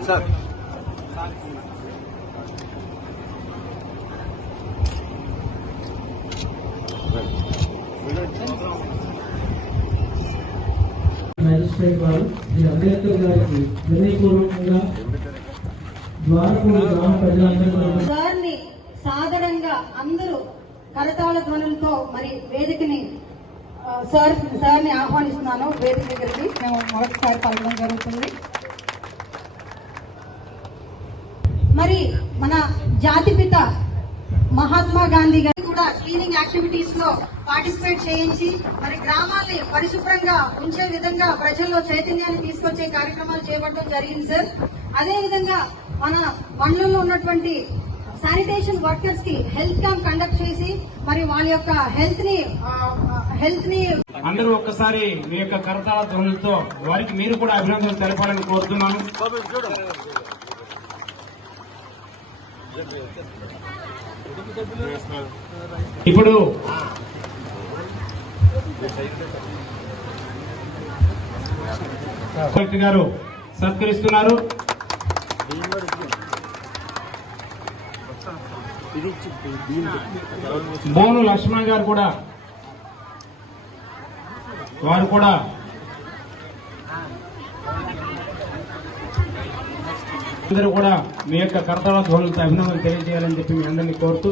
Sir. Magistrate వారు శ్రీ అంబేద్కర్ గారికి హృదయపూర్వకంగా ద్వారపూడి గ్రామ ప్రజలందరూ సాధారణంగా అందరూ కరతాళ ధ్వనులతో మరి వేదికని సార్ సార్ని ఆహ్వానిస్తున్నాను. వేదిక దగ్గరికి మేము మొదటిసారి పలకడం జరుగుతుంది. మరి మన జాతిపిత మహాత్మా గాంధీ గారు కూడా క్లీనింగ్ యాక్టివిటీస్లో పార్టిసిపేట్ చేయించి మరి గ్రామాల్ని పరిశుభ్రంగా ఉంచే విధంగా ప్రజల్లో చైతన్యాన్ని తీసుకొచ్చే కార్యక్రమాలు చేపట్టడం జరిగింది సార్. అదే విధంగా మన మండలంలో ఉన్నటువంటి శానిటేషన్ వర్కర్స్కి హెల్త్ క్యాంప్ కండక్ట్ చేసి మరి వాళ్ళ యొక్క హెల్త్ని హెల్త్ని అందరూ ఒక్కసారి మీ యొక్క కరతాళ ధ్వనులతో వారికి మీరు కూడా అభినందనలు తెలపాలని కోరుతున్నాను. ఇప్పుడు గారు సత్కరిస్తున్నారు. బోను లక్ష్మణ్ గారు కూడా వారు కూడా అందరూ కూడా మీ యొక్క కర్తవ్య ధ్వనులతో అభినందనలు తెలియజేయాలని చెప్పి మీ అందరినీ కోరుతూ